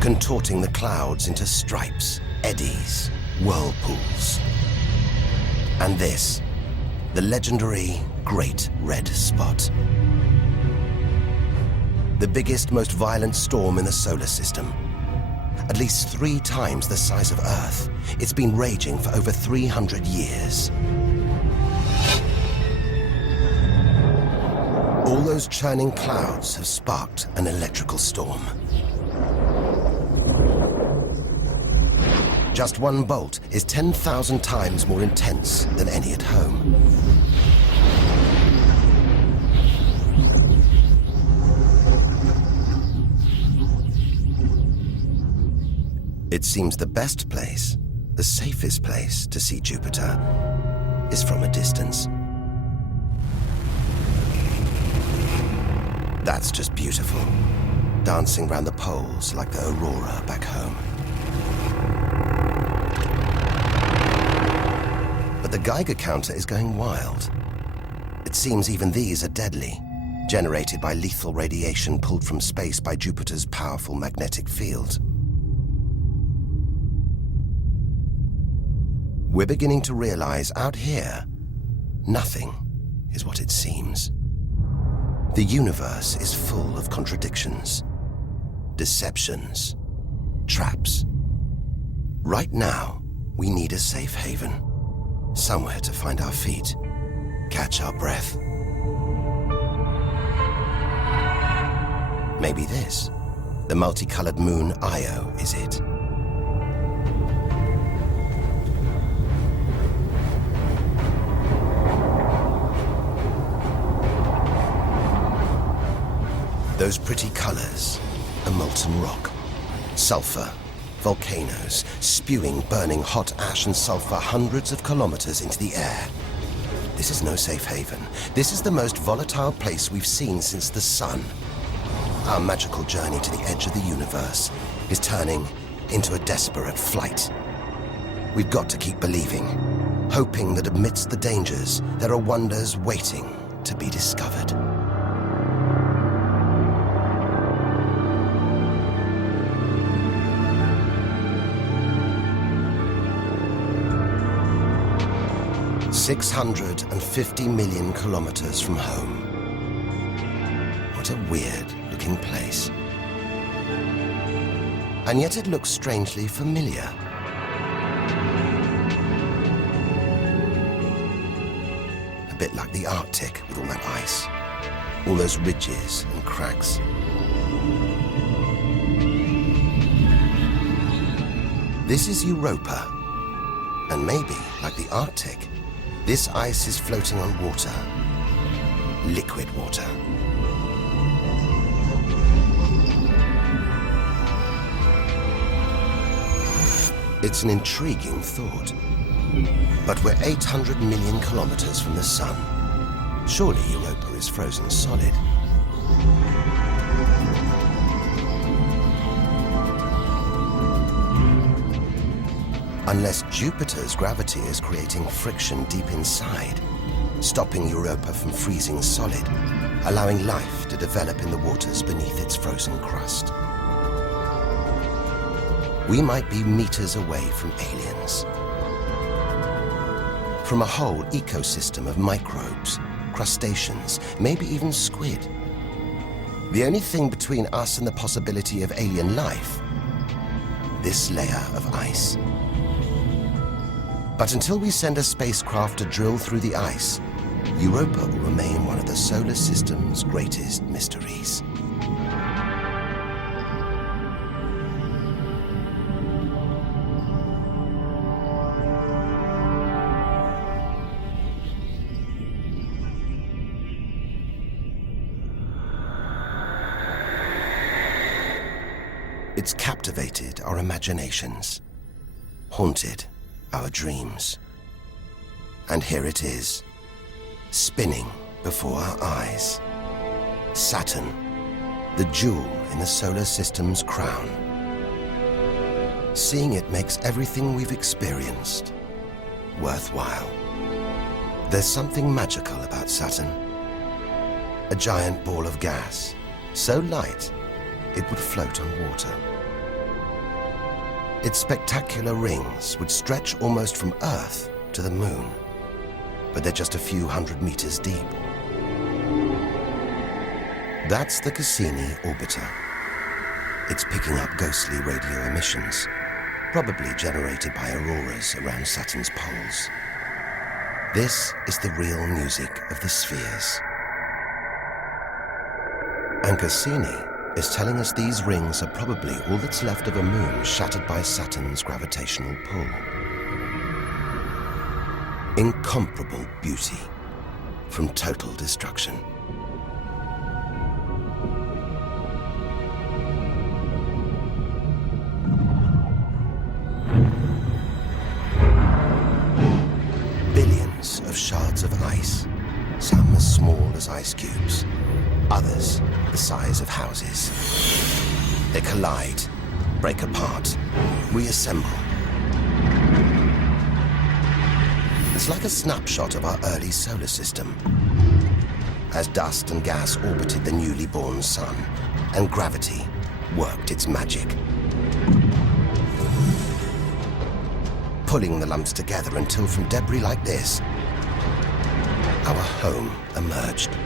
contorting the clouds into stripes, eddies, whirlpools. And this, the legendary Great Red Spot. The biggest, most violent storm in the solar system. At least 3 times the size of Earth, it's been raging for over 300 years. All those churning clouds have sparked an electrical storm. Just one bolt is 10,000 times more intense than any at home. It seems the best place, the safest place to see Jupiter is from a distance. That's just beautiful, dancing round the poles like the aurora back home. But the Geiger counter is going wild. It seems even these are deadly, generated by lethal radiation pulled from space by Jupiter's powerful magnetic field. We're beginning to realize out here, nothing is what it seems. The universe is full of contradictions, deceptions, traps. Right now, we need a safe haven, somewhere to find our feet, catch our breath. Maybe this, the multicolored moon Io, is it? Those pretty colors, a molten rock, sulfur, volcanoes, spewing burning hot ash and sulfur hundreds of kilometers into the air. This is no safe haven. This is the most volatile place we've seen since the sun. Our magical journey to the edge of the universe is turning into a desperate flight. We've got to keep believing, hoping that amidst the dangers, there are wonders waiting to be discovered. $650 million kilometers from home. What a weird-looking place. And yet it looks strangely familiar. A bit like the Arctic with all that ice, all those ridges and cracks. This is Europa, and maybe, like the Arctic, this ice is floating on water, liquid water. It's an intriguing thought. But we're 800 million kilometers from the sun. Surely Europa is frozen solid. Unless Jupiter's gravity is creating friction deep inside, stopping Europa from freezing solid, allowing life to develop in the waters beneath its frozen crust. We might be meters away from aliens, from a whole ecosystem of microbes, crustaceans, maybe even squid. The only thing between us and the possibility of alien life, this layer of ice. But until we send a spacecraft to drill through the ice, Europa will remain one of the solar system's greatest mysteries. It's captivated our imaginations, haunted our dreams. And here it is, spinning before our eyes. Saturn, the jewel in the solar system's crown. Seeing it makes everything we've experienced worthwhile. There's something magical about Saturn. A giant ball of gas, so light it would float on water. Its spectacular rings would stretch almost from Earth to the Moon, but they're just a few hundred meters deep. That's the Cassini orbiter. It's picking up ghostly radio emissions, probably generated by auroras around Saturn's poles. This is the real music of the spheres. And Cassini is telling us these rings are probably all that's left of a moon shattered by Saturn's gravitational pull. Incomparable beauty from total destruction. Billions of shards of ice, some as small as ice cubes, others the size of houses. They collide, break apart, reassemble. It's like a snapshot of our early solar system, as dust and gas orbited the newly born sun, and gravity worked its magic, pulling the lumps together until from debris like this, our home emerged.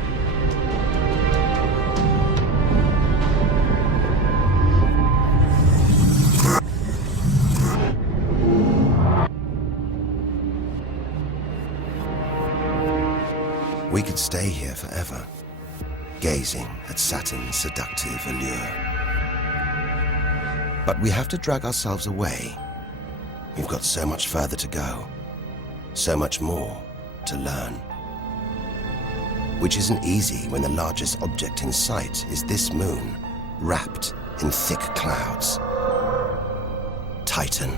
We could stay here forever, gazing at Saturn's seductive allure. But we have to drag ourselves away. We've got so much further to go, so much more to learn. Which isn't easy when the largest object in sight is this moon, wrapped in thick clouds. Titan.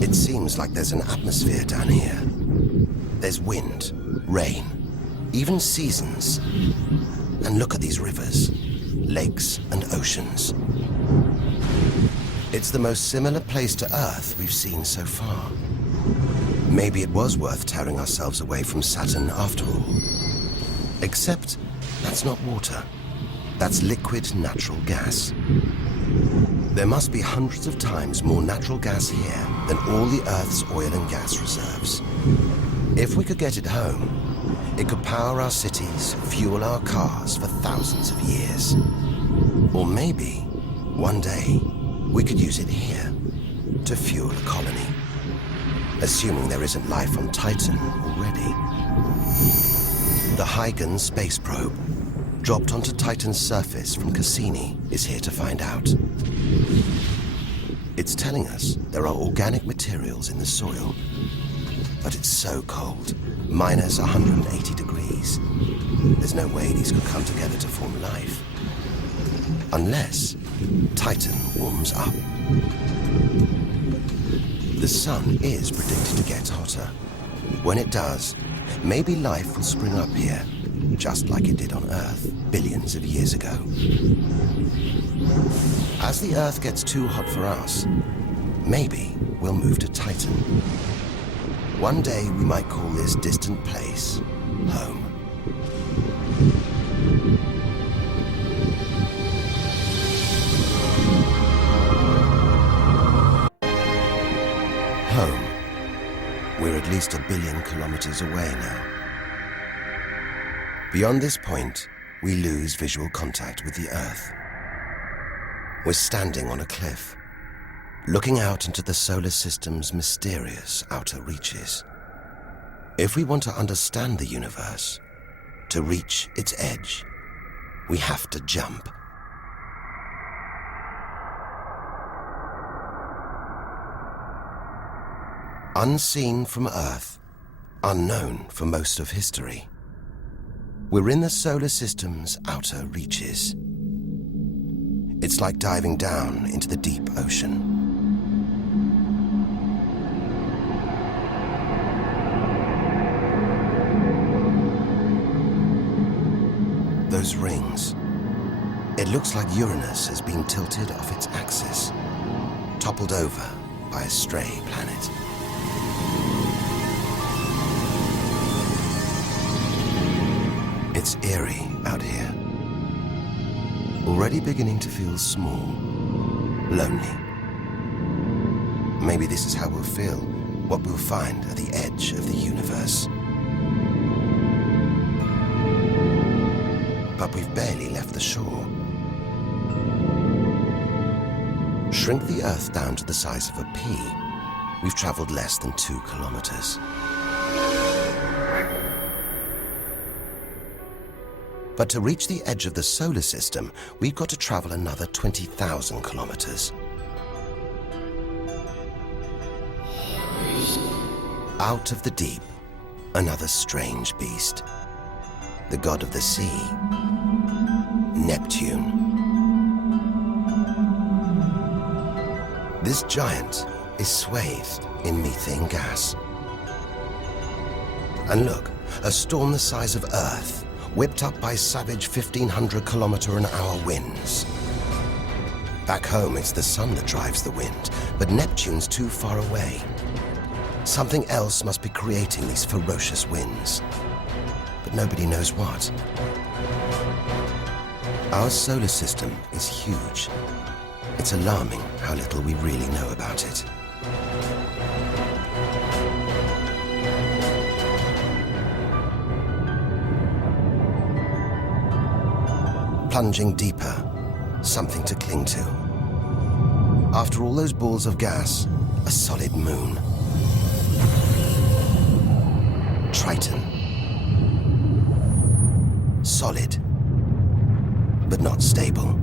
It seems like there's an atmosphere down here. There's wind, rain, even seasons. And look at these rivers, lakes and oceans. It's the most similar place to Earth we've seen so far. Maybe it was worth tearing ourselves away from Saturn after all. Except that's not water. That's liquid natural gas. There must be hundreds of times more natural gas here than all the Earth's oil and gas reserves. If we could get it home, it could power our cities, fuel our cars for thousands of years. Or maybe, one day, we could use it here to fuel a colony. Assuming there isn't life on Titan already. The Huygens space probe, dropped onto Titan's surface from Cassini, is here to find out. It's telling us there are organic materials in the soil, but it's so cold, minus 180 degrees. There's no way these could come together to form life. Unless Titan warms up. The sun is predicted to get hotter. When it does, maybe life will spring up here, just like it did on Earth billions of years ago. As the Earth gets too hot for us, maybe we'll move to Titan. One day we might call this distant place home. Home. We're at least 1 billion kilometers away now. Beyond this point, we lose visual contact with the Earth. We're standing on a cliff, looking out into the solar system's mysterious outer reaches. If we want to understand the universe, to reach its edge, we have to jump. Unseen from Earth, unknown for most of history, we're in the solar system's outer reaches. It's like diving down into the deep ocean. Those rings, it looks like Uranus has been tilted off its axis. toppled over by a stray planet. It's eerie out here. Already beginning to feel small, lonely. Maybe this is how we'll feel, what we'll find at the edge of the universe. But we've barely left the shore. Shrink the Earth down to the size of a pea. We've traveled less than 2 kilometers. But to reach the edge of the solar system, we've got to travel another 20,000 kilometers. Out of the deep, another strange beast. The god of the sea, Neptune. This giant is swathed in methane gas. And look, a storm the size of Earth, whipped up by savage 1,500-kilometer-an-hour winds. Back home, it's the sun that drives the wind, but Neptune's too far away. Something else must be creating these ferocious winds, but nobody knows what. Our solar system is huge. It's alarming how little we really know about it. Plunging deeper, something to cling to. After all those balls of gas, a solid moon. Triton. Solid, but not stable.